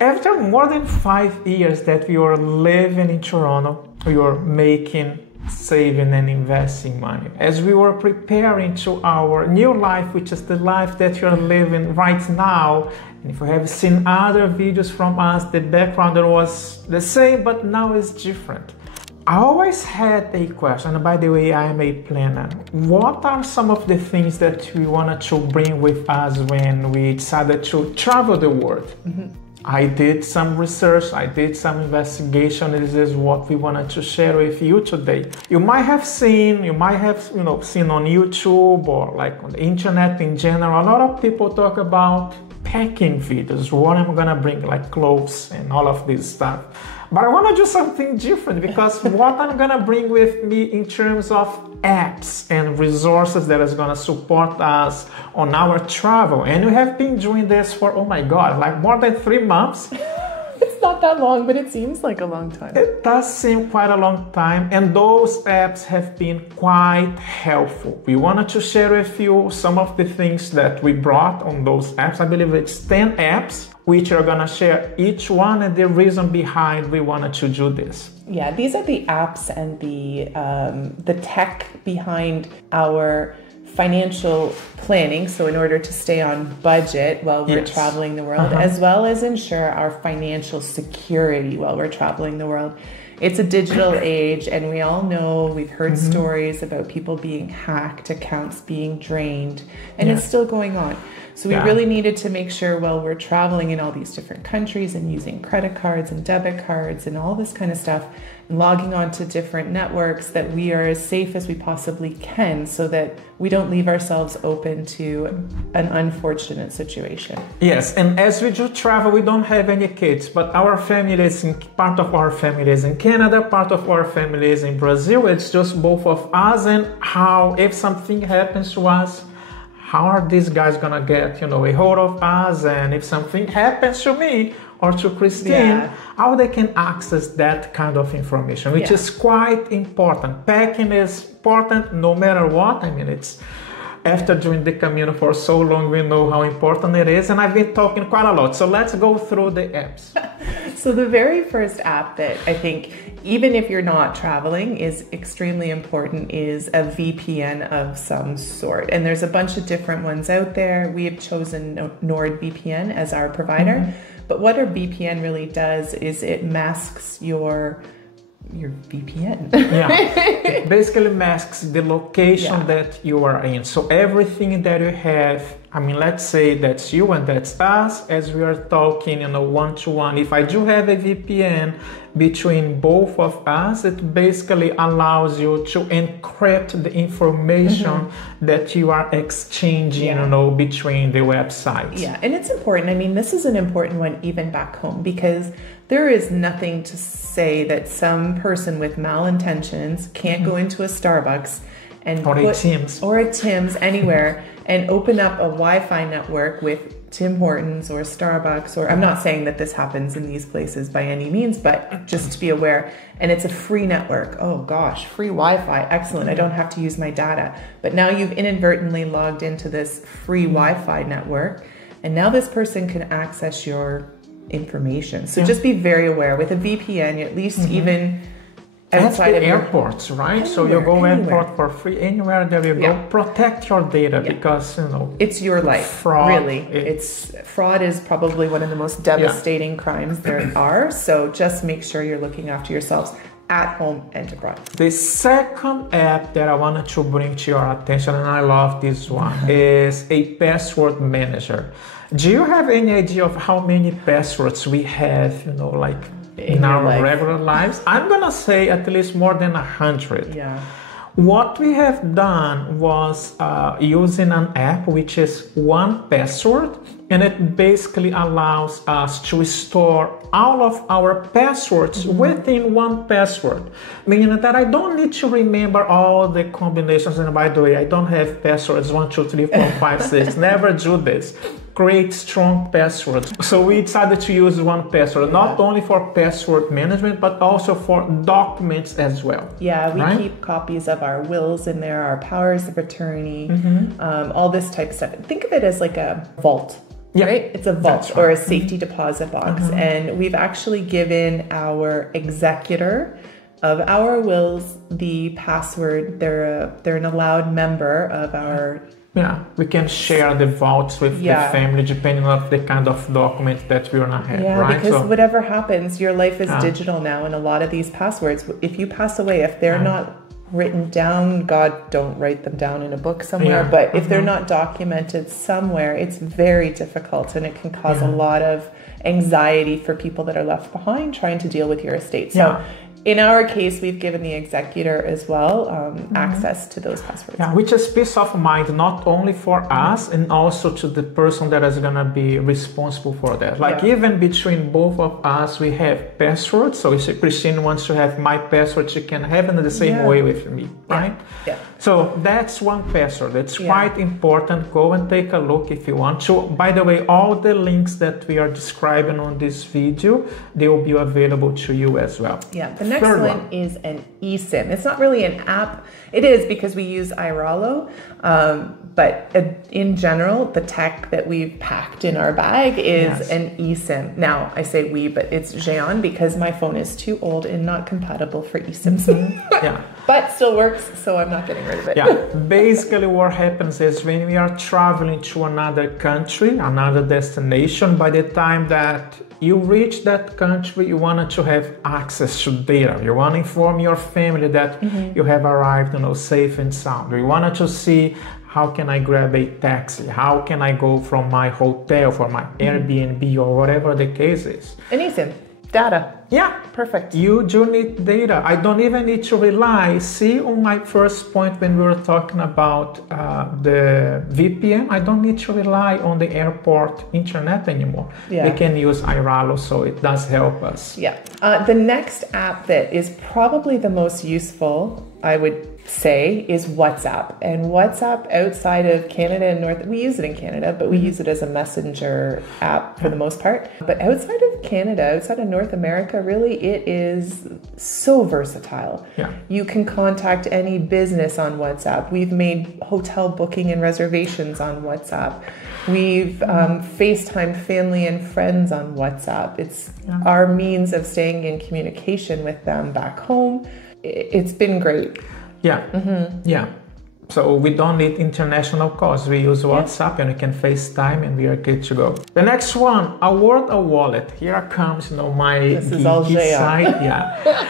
After more than 5 years that we are living in Toronto, we are making, saving and investing money. As we were preparing to our new life, which is the life that you're living right now, and if you have seen other videos from us, the background was the same, but now it's different. I always had a question, and by the way, I am a planner. What are some of the things that we wanted to bring with us when we decided to travel the world? I did some research, I did some investigation. This is what we wanted to share with you today. You might have seen, seen on YouTube or like on the internet in general, a lot of people talk about packing videos, what I'm gonna bring, like clothes and all of this stuff. But I want to do something different, because what I'm gonna bring with me in terms of apps and resources that is gonna support us on our travel. And we have been doing this for, oh my God, like more than 3 months. It's not that long, but it seems like a long time. It does seem quite a long time, and those apps have been quite helpful. We wanted to share with you some of the things that we brought on those apps. I believe it's 10 apps, which are gonna share each one and the reason behind we wanted to do this. Yeah, these are the apps and the tech behind our financial planning, so in order to stay on budget while we're traveling the world, as well as ensure our financial security while we're traveling the world. It's a digital age, and we all know, we've heard stories about people being hacked, accounts being drained, and it's still going on. So we really needed to make sure while we're traveling in all these different countries and using credit cards and debit cards and all this kind of stuff, and logging on to different networks, that we are as safe as we possibly can, so that we don't leave ourselves open to an unfortunate situation. Yes, and as we do travel, we don't have any kids, but our family is part of our family is in Canada, part of our family is in Brazil. It's just both of us, and how, if something happens to us, how are these guys gonna get, a hold of us? And if something happens to me or to Christine, how they can access that kind of information, which is quite important. Packing is important no matter what. I mean, it's after doing the Camino for so long, we know how important it is, and I've been talking quite a lot. So let's go through the apps. So the very first app that I think, even if you're not traveling, is extremely important is a VPN of some sort. And there's a bunch of different ones out there. We have chosen NordVPN as our provider. But what our VPN really does is it masks your VPN. It basically masks the location that you are in. So everything that you have, I mean, let's say that's you and that's us, as we are talking, one-to-one. If I do have a VPN between both of us, it basically allows you to encrypt the information that you are exchanging, between the websites. Yeah, and it's important. I mean, this is an important one even back home, because there is nothing to say that some person with malintentions can't go into a Starbucks and or a Tim's anywhere and open up a Wi-Fi network with Tim Hortons or Starbucks, or I'm not saying that this happens in these places by any means, but just to be aware. And it's a free network. Oh gosh, free Wi-Fi, excellent. I don't have to use my data. But now you've inadvertently logged into this free Wi-Fi network, and now this person can access your information. So just be very aware. With a VPN, at least even outside of airports, right? So you go airport for free, anywhere that you go, protect your data, because it's your life. Fraud, really, fraud is probably one of the most devastating crimes there are. So just make sure you're looking after yourselves at home and abroad. The second app that I wanted to bring to your attention, and I love this one, is a password manager. Do you have any idea of how many passwords we have, in our regular lives? I'm gonna say at least more than 100. Yeah. What we have done was using an app which is 1Password, and it basically allows us to store all of our passwords within 1Password, meaning that I don't need to remember all the combinations. And by the way, I don't have passwords 1, 2, 3, 4, 5, 6. Never do this. Create strong passwords. So we decided to use 1Password, not only for password management, but also for documents as well. Yeah, we keep copies of our wills in there, our powers of attorney, all this type of stuff. Think of it as like a vault. right? It's a vault or a safety deposit box. And we've actually given our executor of our wills the password. They're an allowed member of our... Yeah, we can share the vaults with the family depending on the kind of document that we're gonna have, right? Because whatever happens, your life is digital now, and a lot of these passwords, if you pass away, if they're not written down, God, don't write them down in a book somewhere, but if they're not documented somewhere, it's very difficult, and it can cause a lot of anxiety for people that are left behind trying to deal with your estate. So in our case, we've given the executor as well access to those passwords. Yeah, which is peace of mind, not only for us and also to the person that is going to be responsible for that. Like even between both of us, we have passwords. So if Christine wants to have my password, she can have it in the same way with me, right? Yeah. So that's one password. It's quite important. Go and take a look if you want to. By the way, all the links that we are describing on this video, they will be available to you as well. Yeah. The next one is an eSIM. It's not really an app. It is because we use iRollo, but in general, the tech that we've packed in our bag is an eSIM. Now, I say we, but it's Jean because my phone is too old and not compatible for eSIMs. But still works, so I'm not getting rid of it. Yeah, basically what happens is when we are traveling to another country, another destination, by the time that you reach that country, you want to have access to data. You want to inform your family that you have arrived, safe and sound. You want to see how can I grab a taxi? How can I go from my hotel, from my Airbnb, or whatever the case is. An eSIM, data. Yeah, perfect. You do need data. I don't even need to rely. See, on my first point when we were talking about the VPN, I don't need to rely on the airport internet anymore. We can use iRollo, so it does help us. Yeah. The next app that is probably the most useful, I would say, is WhatsApp. And WhatsApp outside of Canada and we use it in Canada, but we use it as a messenger app for the most part. But outside of Canada, outside of North America, really it is so versatile. You can contact any business on WhatsApp. We've made hotel booking and reservations on WhatsApp. We've FaceTimed family and friends on WhatsApp. It's our means of staying in communication with them back home. It's been great. Yeah. So we don't need international calls. We use WhatsApp and we can FaceTime and we are good to go. The next one, a wallet. Here comes, my geeky side.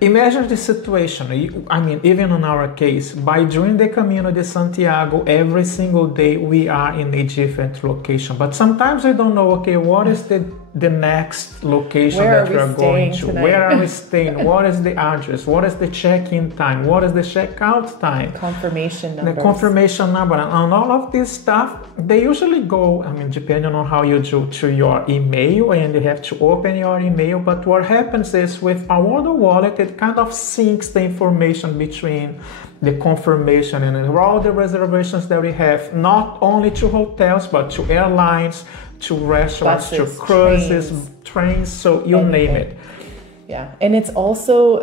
Imagine the situation. I mean, even in our case, by doing the Camino de Santiago, every single day we are in a different location. But sometimes we don't know, what is the next location that we are going to? Where are we staying? What is the address? What is the check-in time? What is the check-out time? Confirmation number. The confirmation number. And all of this stuff, they usually go, depending on how you do, to your email, and you have to open your email. But what happens is with our wallet, it kind of syncs the information between the confirmation and all the reservations that we have, not only to hotels, but to airlines, to restaurants, buses, to cruises, trains, so you name it. Yeah, and it's also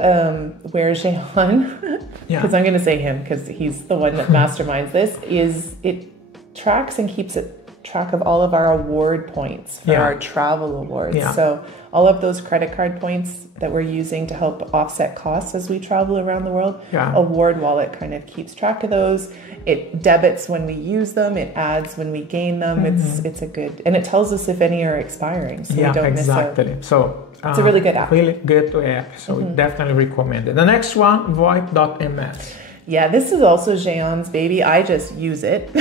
where Jehan, because I'm going to say him because he's the one that masterminds this, is it tracks and keeps track of all of our award points for our travel awards. So all of those credit card points that we're using to help offset costs as we travel around the world, Award Wallet kind of keeps track of those. It debits when we use them, it adds when we gain them. It's a good, and it tells us if any are expiring, so we don't miss out. So it's a really good app. Really good app, so we definitely recommend it. The next one, voip.ms. Yeah, this is also Jean's baby. I just use it.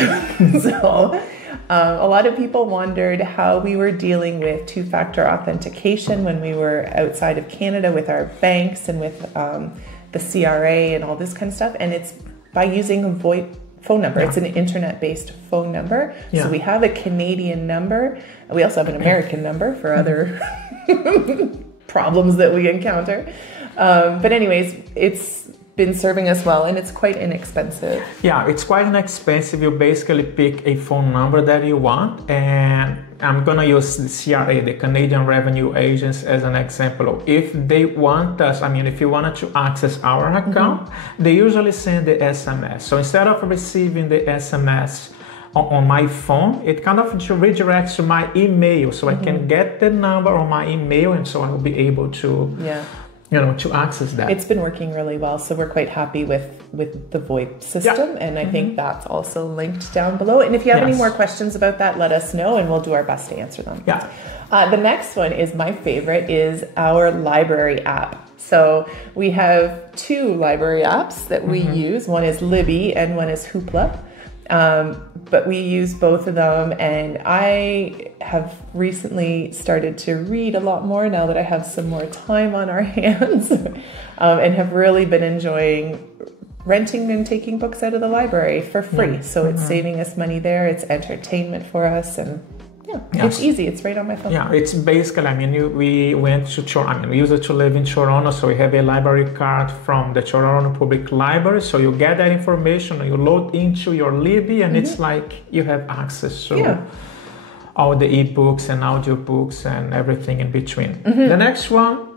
So a lot of people wondered how we were dealing with two-factor authentication when we were outside of Canada with our banks and with the CRA and all this kind of stuff. And it's by using a VoIP phone number. It's an internet-based phone number. So we have a Canadian number. We also have an American number for other problems that we encounter. But anyways, it's been serving us well, and it's quite inexpensive. Yeah, it's quite inexpensive. You basically pick a phone number that you want, and I'm gonna use the CRA, the Canadian Revenue Agency, as an example. If they want us, if you wanted to access our account, they usually send the SMS. So instead of receiving the SMS on my phone, it kind of redirects to my email, so I can get the number on my email, and so I will be able to to access that. It's been working really well, so we're quite happy with the VoIP system, and I think that's also linked down below. And if you have any more questions about that, let us know, and we'll do our best to answer them. Yeah. The next one is my favorite, is our library app. So we have 2 library apps that we use. One is Libby and one is Hoopla. But we use both of them, and I have recently started to read a lot more now that I have some more time on our hands, and have really been enjoying renting and taking books out of the library for free. So it's saving us money there. It's entertainment for us, and it's easy. It's right on my phone. Yeah, it's basically, we went to Toronto. We used to live in Toronto, so we have a library card from the Toronto Public Library. So you get that information, and you load into your Libby, and it's like you have access to all the ebooks and audiobooks and everything in between. The next one,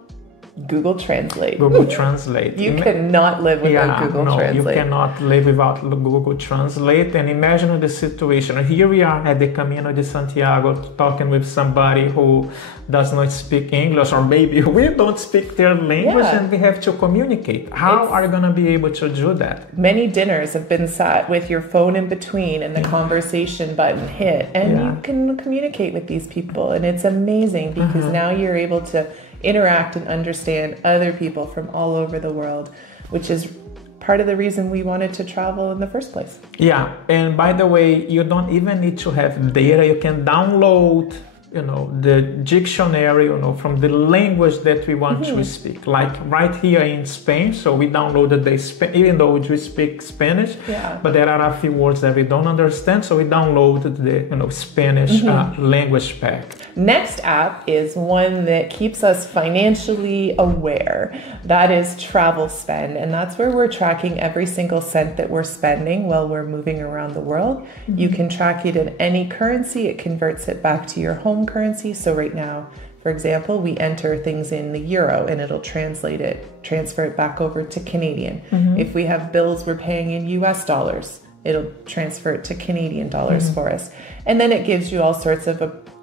Google Translate. Google Translate. You cannot live without Google Translate. You cannot live without Google Translate. And imagine the situation. Here we are at the Camino de Santiago talking with somebody who does not speak English, or maybe we don't speak their language, and we have to communicate. How are you going to be able to do that? Many dinners have been sat with your phone in between and the conversation button hit, and you can communicate with these people. And it's amazing because now you're able to interact and understand other people from all over the world, which is part of the reason we wanted to travel in the first place. Yeah, and by the way, you don't even need to have data. You can download the dictionary, from the language that we want to speak. Like right here in Spain, so we downloaded even though we speak Spanish, but there are a few words that we don't understand, so we downloaded the Spanish language pack. Next app is one that keeps us financially aware. That is Travel Spend, and that's where we're tracking every single cent that we're spending while we're moving around the world. You can track it in any currency. It converts it back to your home currency. So right now, for example, we enter things in the euro, and it'll transfer it back over to Canadian. If we have bills we're paying in US dollars, it'll transfer it to Canadian dollars for us. And then it gives you all sorts of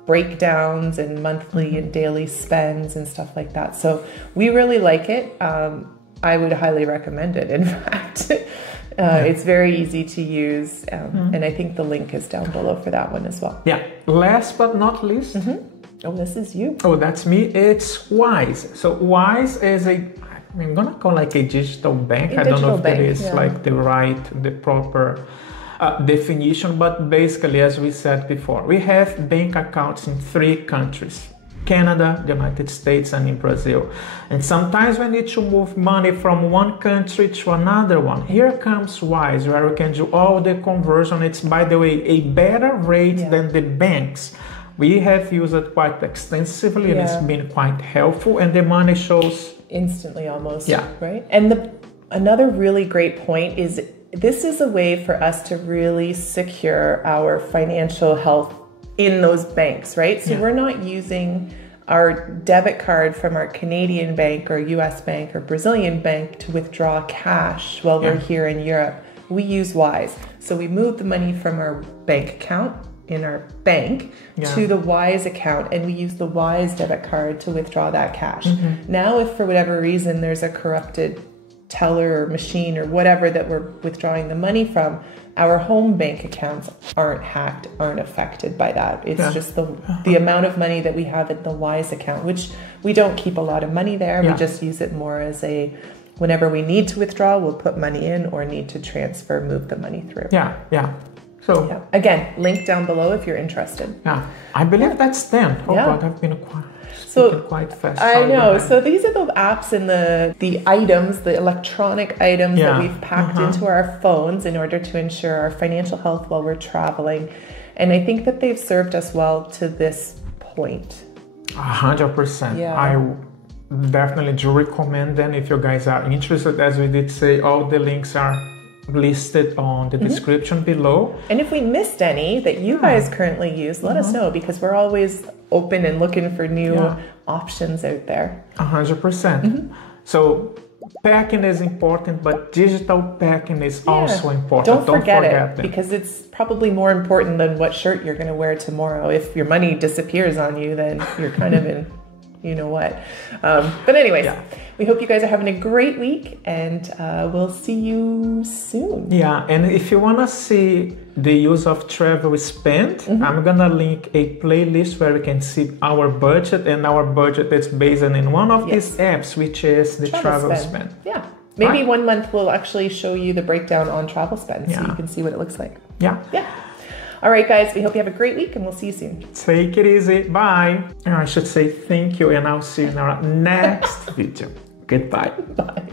breakdowns and monthly and daily spends and stuff like that. So we really like it. I would highly recommend it, in fact. It's very easy to use, and I think the link is down below for that one as well. Yeah. Last but not least. Oh, this is you. Oh, that's me. It's Wise. So Wise is I'm gonna call like a digital bank. I don't know if it is like the proper definition, but basically, as we said before, we have bank accounts in 3 countries: Canada, the United States, and in Brazil. And sometimes we need to move money from one country to another one. Here comes Wise, where we can do all the conversion. It's, by the way, a better rate than the banks. We have used it quite extensively, and it's been quite helpful, and the money shows instantly almost, right? And another really great point is this is a way for us to really secure our financial health in those banks, right? So we're not using our debit card from our Canadian bank or US bank or Brazilian bank to withdraw cash while we're here in Europe. We use Wise. So we move the money from our bank account in our bank to the Wise account, and we use the Wise debit card to withdraw that cash. Now, if for whatever reason there's a corrupted teller or machine or whatever that we're withdrawing the money from, our home bank accounts aren't hacked, aren't affected by that. It's just the amount of money that we have in the Wise account, which we don't keep a lot of money there. We just use it more as whenever we need to withdraw, we'll put money in, or need to transfer, move the money through. So again, link down below if you're interested. I believe that's 10. Oh God, I've been quite fast. I know. So these are the apps and the items, the electronic items that we've packed into our phones in order to ensure our financial health while we're traveling. And I think that they've served us well to this point. 100%. I definitely do recommend them if you guys are interested. As we did say, all the links are listed on the description below. And if we missed any that you guys currently use, let us know, because we're always open and looking for new options out there. 100%. So packing is important, but digital packing is also important. Don't forget it, because it's probably more important than what shirt you're going to wear tomorrow. If your money disappears on you, then you're kind of in, you know what. But anyways, we hope you guys are having a great week, and we'll see you soon. Yeah, and if you want to see the use of travel spend, I'm going to link a playlist where you can see our budget, and our budget is based on one of these apps, which is the travel spend. Yeah. Maybe 1 month we'll actually show you the breakdown on travel spend, so you can see what it looks like. Yeah. All right, guys, we hope you have a great week, and we'll see you soon. Take it easy. Bye. I should say thank you, and I'll see you in our next video. Goodbye. Bye.